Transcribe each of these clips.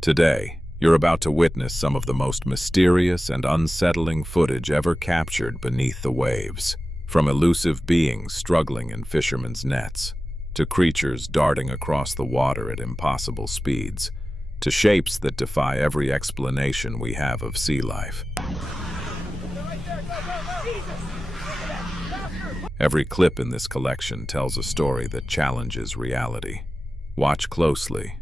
Today, you're about to witness some of the most mysterious and unsettling footage ever captured beneath the waves. From elusive beings struggling in fishermen's nets, to creatures darting across the water at impossible speeds, to shapes that defy every explanation we have of sea life. Every clip in this collection tells a story that challenges reality. Watch closely,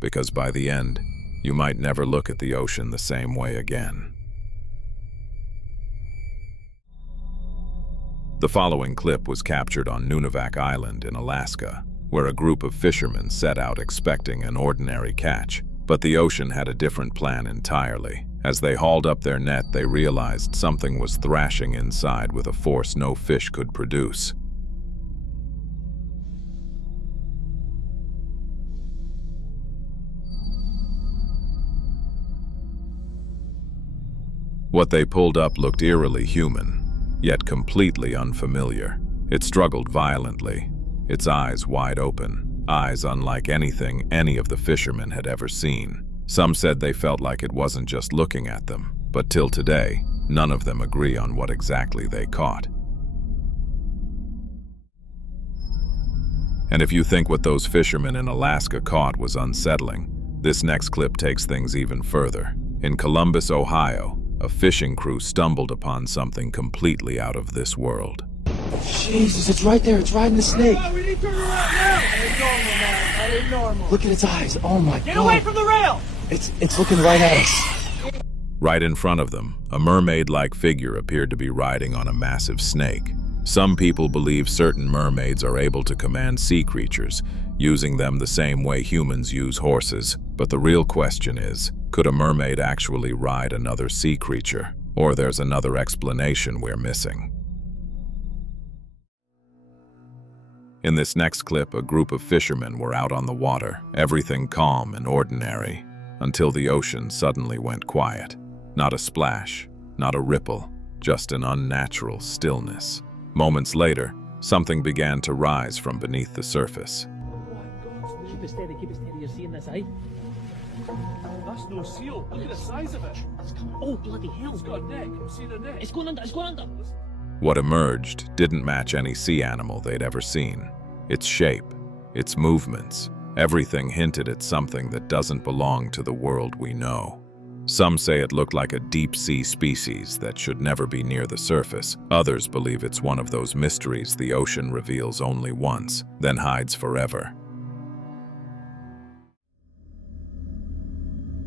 because by the end, you might never look at the ocean the same way again. The following clip was captured on Nunivak Island in Alaska, where a group of fishermen set out expecting an ordinary catch. But the ocean had a different plan entirely. As they hauled up their net, they realized something was thrashing inside with a force no fish could produce. What they pulled up looked eerily human, yet completely unfamiliar. It struggled violently, its eyes wide open, eyes unlike anything any of the fishermen had ever seen. Some said they felt like it wasn't just looking at them, but till today, none of them agree on what exactly they caught. And if you think what those fishermen in Alaska caught was unsettling, this next clip takes things even further. In Columbus, Ohio, a fishing crew stumbled upon something completely out of this world. Jesus, it's right there. It's riding the snake. Oh, we need to turn around now. That ain't normal, man. That ain't normal. Look at its eyes. Oh my God. Get away from the rail. It's looking right at us. Right in front of them, a mermaid-like figure appeared to be riding on a massive snake. Some people believe certain mermaids are able to command sea creatures, using them the same way humans use horses. But the real question is, could a mermaid actually ride another sea creature? Or there's another explanation we're missing. In this next clip, a group of fishermen were out on the water, everything calm and ordinary, until the ocean suddenly went quiet. Not a splash, not a ripple, just an unnatural stillness. Moments later, something began to rise from beneath the surface. Keep it steady, you're seeing this, eh? That's no seal. Look at the size of it. Oh, bloody hell. It's got a neck. I'm seeing a neck. It's going under. What emerged didn't match any sea animal they'd ever seen. Its shape, its movements, everything hinted at something that doesn't belong to the world we know. Some say it looked like a deep-sea species that should never be near the surface. Others believe it's one of those mysteries the ocean reveals only once, then hides forever.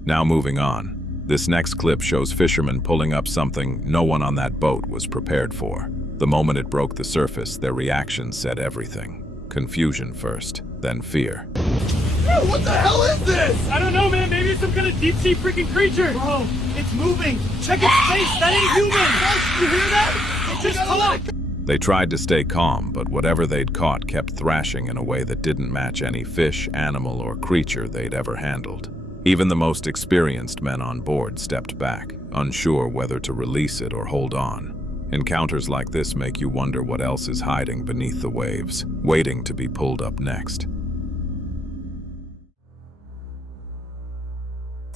Now moving on. This next clip shows fishermen pulling up something no one on that boat was prepared for. The moment it broke the surface, their reaction said everything. Confusion first, then fear. Yo, what the hell is this? I don't know, man. Maybe it's some kind of deep-sea freaking creature. Bro, it's moving. Check its face. That ain't human. You hear that? It just talk. They tried to stay calm, but whatever they'd caught kept thrashing in a way that didn't match any fish, animal, or creature they'd ever handled. Even the most experienced men on board stepped back, unsure whether to release it or hold on. Encounters like this make you wonder what else is hiding beneath the waves, waiting to be pulled up next.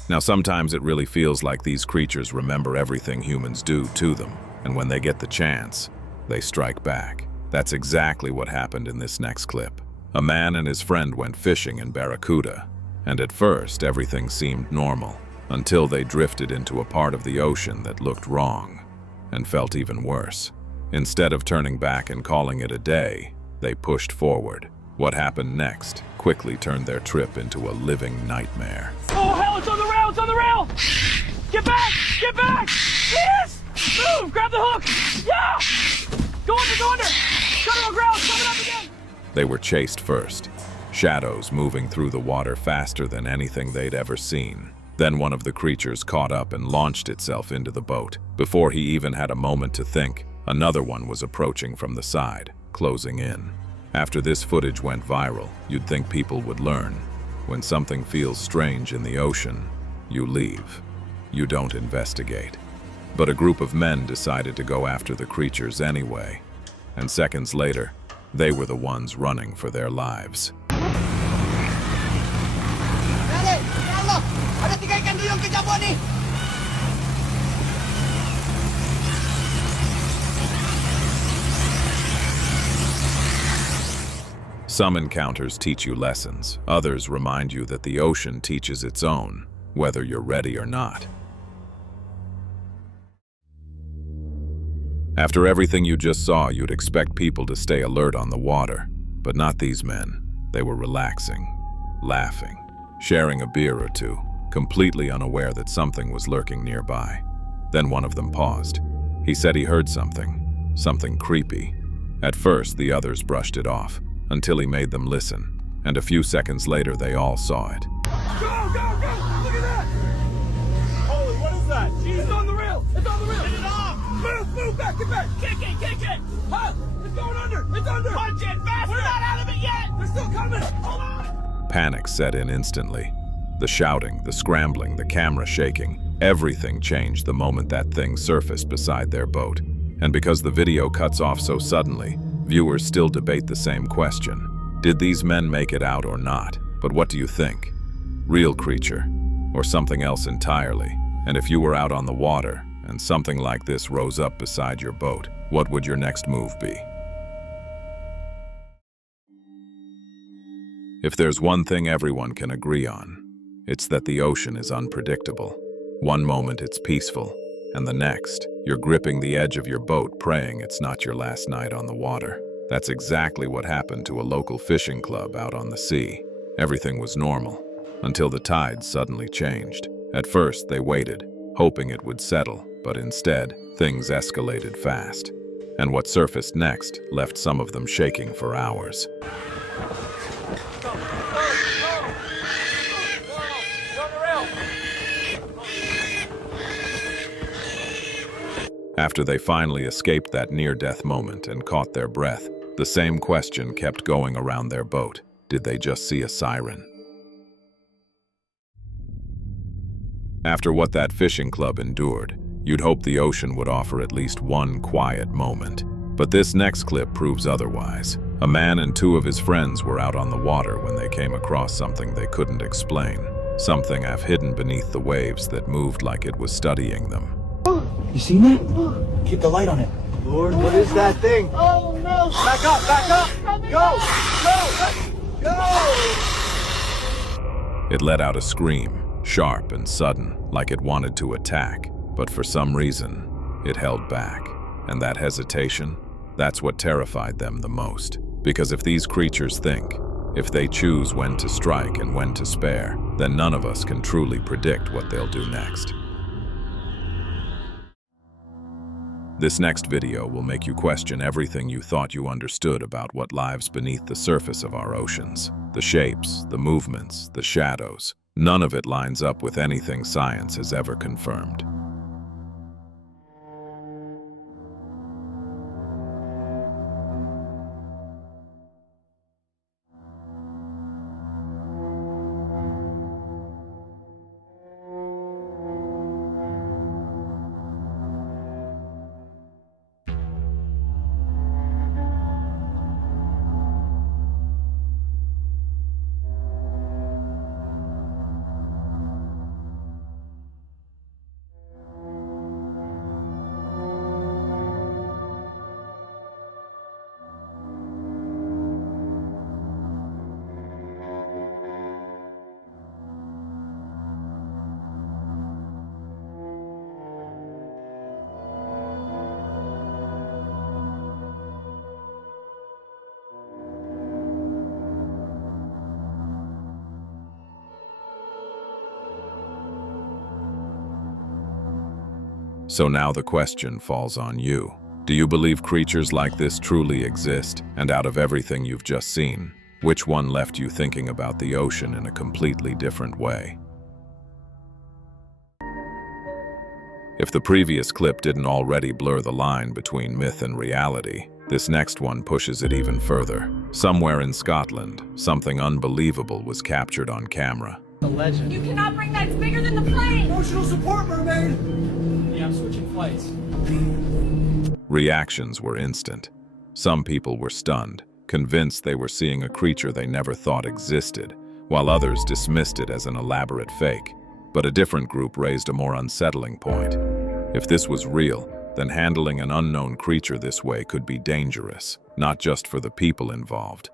Now, sometimes it really feels like these creatures remember everything humans do to them, and when they get the chance, they strike back. That's exactly what happened in this next clip. A man and his friend went fishing in Barracuda, and at first everything seemed normal, until they drifted into a part of the ocean that looked wrong, and felt even worse. Instead of turning back and calling it a day, they pushed forward. What happened next quickly turned their trip into a living nightmare. Oh, hell, it's on the rail! It's on the rail! Get back! Get back! Yes! Move! Grab the hook! Yeah! Go under! Shut on ground! Coming up again! They were chased first, shadows moving through the water faster than anything they'd ever seen. Then one of the creatures caught up and launched itself into the boat. Before he even had a moment to think, another one was approaching from the side, closing in. After this footage went viral, you'd think people would learn. When something feels strange in the ocean, you leave. You don't investigate. But a group of men decided to go after the creatures anyway, and seconds later, they were the ones running for their lives. Look! buddy! Some encounters teach you lessons. Others remind you that the ocean teaches its own, whether you're ready or not. After everything you just saw, you'd expect people to stay alert on the water, but not these men. They were relaxing, laughing, sharing a beer or two, completely unaware that something was lurking nearby. Then one of them paused. He said he heard something creepy. At first, the others brushed it off, until he made them listen, and a few seconds later they all saw it. Go! Look at that! Holy, what is that? Jeez. It's on the rail! It's on the rail! Get it off! Move! Back! Get back! Kick it! Huh? It's going under! It's under! Punch it! Faster! We're not out of it yet! They're still coming! Hold on! Panic set in instantly. The shouting, the scrambling, the camera shaking, everything changed the moment that thing surfaced beside their boat. And because the video cuts off so suddenly, viewers still debate the same question. Did these men make it out or not? But what do you think? Real creature, or something else entirely? And if you were out on the water, and something like this rose up beside your boat, what would your next move be? If there's one thing everyone can agree on, it's that the ocean is unpredictable. One moment it's peaceful, and the next, you're gripping the edge of your boat praying it's not your last night on the water. That's exactly what happened to a local fishing club out on the sea. Everything was normal, until the tides suddenly changed. At first, they waited, hoping it would settle, but instead, things escalated fast. And what surfaced next left some of them shaking for hours. After they finally escaped that near-death moment and caught their breath, the same question kept going around their boat. Did they just see a siren? After what that fishing club endured, you'd hope the ocean would offer at least one quiet moment. But this next clip proves otherwise. A man and two of his friends were out on the water when they came across something they couldn't explain. Something half hidden beneath the waves that moved like it was studying them. You seen that? Keep the light on it. Lord, what is that thing? Oh no! Back up! Go! It let out a scream, sharp and sudden, like it wanted to attack, but for some reason, it held back. And that hesitation, that's what terrified them the most. Because if these creatures think, if they choose when to strike and when to spare, then none of us can truly predict what they'll do next. This next video will make you question everything you thought you understood about what lives beneath the surface of our oceans. The shapes, the movements, the shadows. None of it lines up with anything science has ever confirmed. So now the question falls on you. Do you believe creatures like this truly exist? And out of everything you've just seen, which one left you thinking about the ocean in a completely different way? If the previous clip didn't already blur the line between myth and reality, this next one pushes it even further. Somewhere in Scotland, something unbelievable was captured on camera. The legend. You cannot bring that. It's bigger than the plane. Emotional support, mermaid! Yeah, I'm switching flights. Reactions were instant. Some people were stunned, convinced they were seeing a creature they never thought existed, while others dismissed it as an elaborate fake. But a different group raised a more unsettling point. If this was real, then handling an unknown creature this way could be dangerous, not just for the people involved,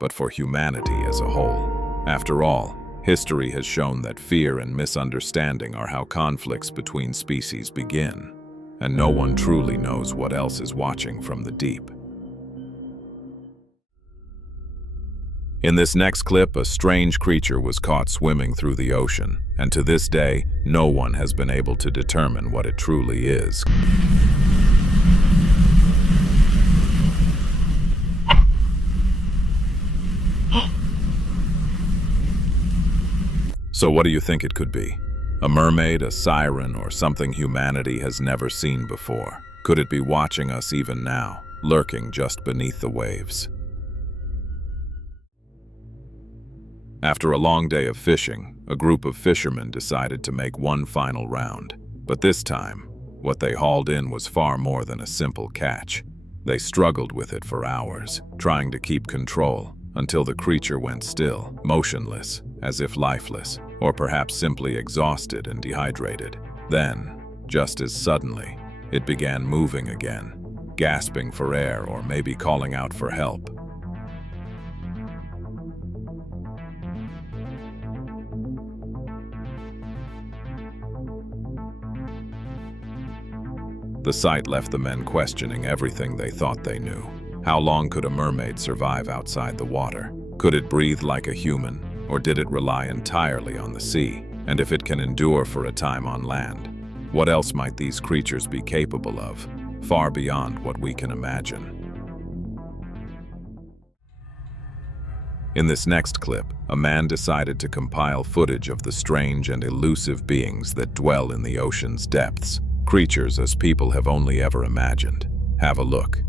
but for humanity as a whole. After all, history has shown that fear and misunderstanding are how conflicts between species begin, and no one truly knows what else is watching from the deep. In this next clip, a strange creature was caught swimming through the ocean, and to this day, no one has been able to determine what it truly is. So what do you think it could be? A mermaid, a siren, or something humanity has never seen before? Could it be watching us even now, lurking just beneath the waves? After a long day of fishing, a group of fishermen decided to make one final round. But this time, what they hauled in was far more than a simple catch. They struggled with it for hours, trying to keep control, until the creature went still, motionless, as if lifeless, or perhaps simply exhausted and dehydrated. Then, just as suddenly, it began moving again, gasping for air or maybe calling out for help. The sight left the men questioning everything they thought they knew. How long could a mermaid survive outside the water? Could it breathe like a human, or did it rely entirely on the sea? And if it can endure for a time on land, what else might these creatures be capable of, far beyond what we can imagine? In this next clip, a man decided to compile footage of the strange and elusive beings that dwell in the ocean's depths. Creatures as people have only ever imagined. Have a look.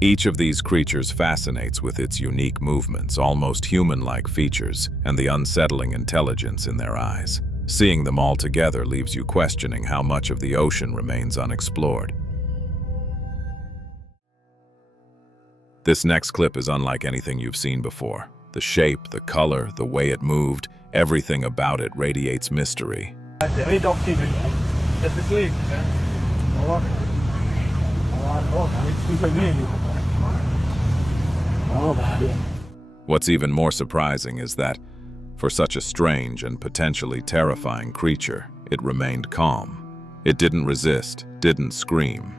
Each of these creatures fascinates with its unique movements, almost human-like features, and the unsettling intelligence in their eyes. Seeing them all together leaves you questioning how much of the ocean remains unexplored. This next clip is unlike anything you've seen before. The shape, the color, the way it moved, everything about it radiates mystery. What's even more surprising is that, for such a strange and potentially terrifying creature, it remained calm. It didn't resist, didn't scream,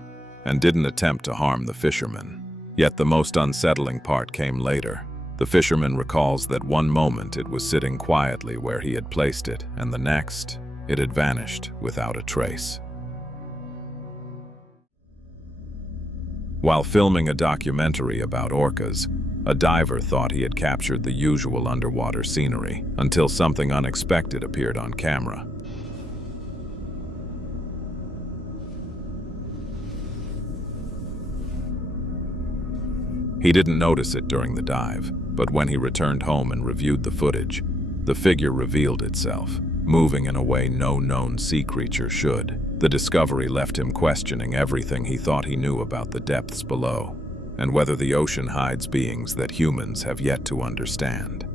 and didn't attempt to harm the fisherman. Yet the most unsettling part came later. The fisherman recalls that one moment it was sitting quietly where he had placed it, and the next, it had vanished without a trace. While filming a documentary about orcas, a diver thought he had captured the usual underwater scenery until something unexpected appeared on camera. He didn't notice it during the dive, but when he returned home and reviewed the footage, the figure revealed itself, moving in a way no known sea creature should. The discovery left him questioning everything he thought he knew about the depths below, and whether the ocean hides beings that humans have yet to understand.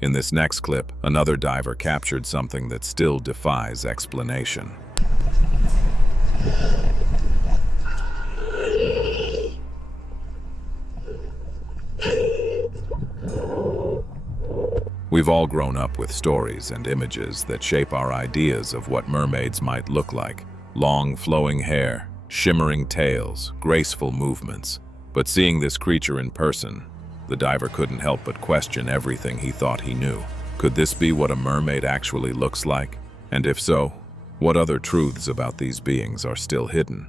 In this next clip, another diver captured something that still defies explanation. We We've all grown up with stories and images that shape our ideas of what mermaids might look like. Long, flowing hair, shimmering tails, graceful movements. But seeing this creature in person, the diver couldn't help but question everything he thought he knew. Could this be what a mermaid actually looks like? And if so, what other truths about these beings are still hidden?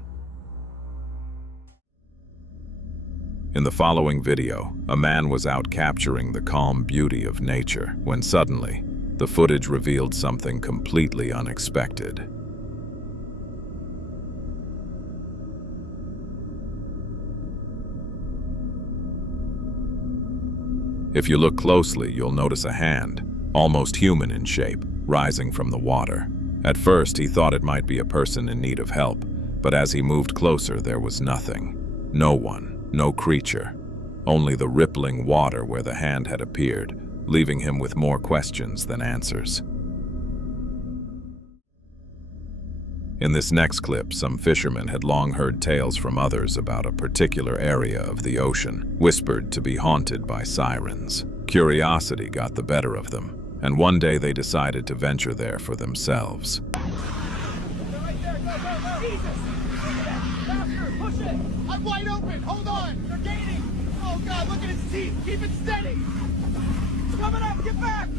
In the following video, a man was out capturing the calm beauty of nature when suddenly, the footage revealed something completely unexpected. If you look closely, you'll notice a hand, almost human in shape, rising from the water. At first, he thought it might be a person in need of help, but as he moved closer, there was nothing. No one. No creature, only the rippling water where the hand had appeared, leaving him with more questions than answers. In this next clip, some fishermen had long heard tales from others about a particular area of the ocean, whispered to be haunted by sirens. Curiosity got the better of them, and one day they decided to venture there for themselves. Right there, go, go, go! Jesus! Faster, push it! I'm wide open, hold on! They're gaining! Oh God, look at his teeth! Keep it steady! It's coming up, get back!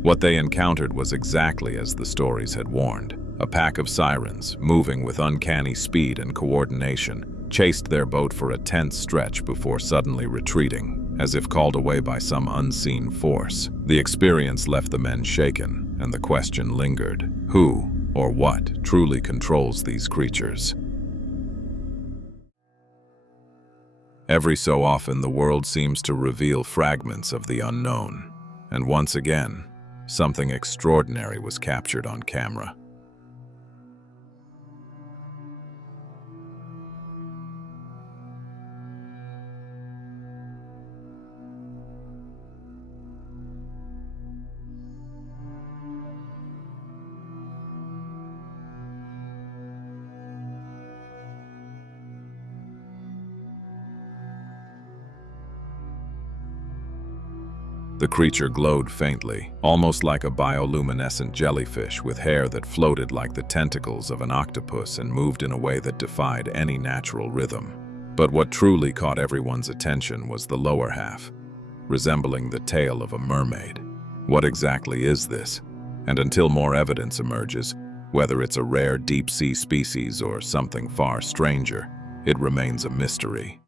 What they encountered was exactly as the stories had warned. A pack of sirens, moving with uncanny speed and coordination, chased their boat for a tense stretch before suddenly retreating, as if called away by some unseen force. The experience left the men shaken, and the question lingered: who or what truly controls these creatures? Every so often, the world seems to reveal fragments of the unknown, and once again, something extraordinary was captured on camera. The creature glowed faintly, almost like a bioluminescent jellyfish with hair that floated like the tentacles of an octopus and moved in a way that defied any natural rhythm. But what truly caught everyone's attention was the lower half, resembling the tail of a mermaid. What exactly is this? And until more evidence emerges, whether it's a rare deep-sea species or something far stranger, it remains a mystery.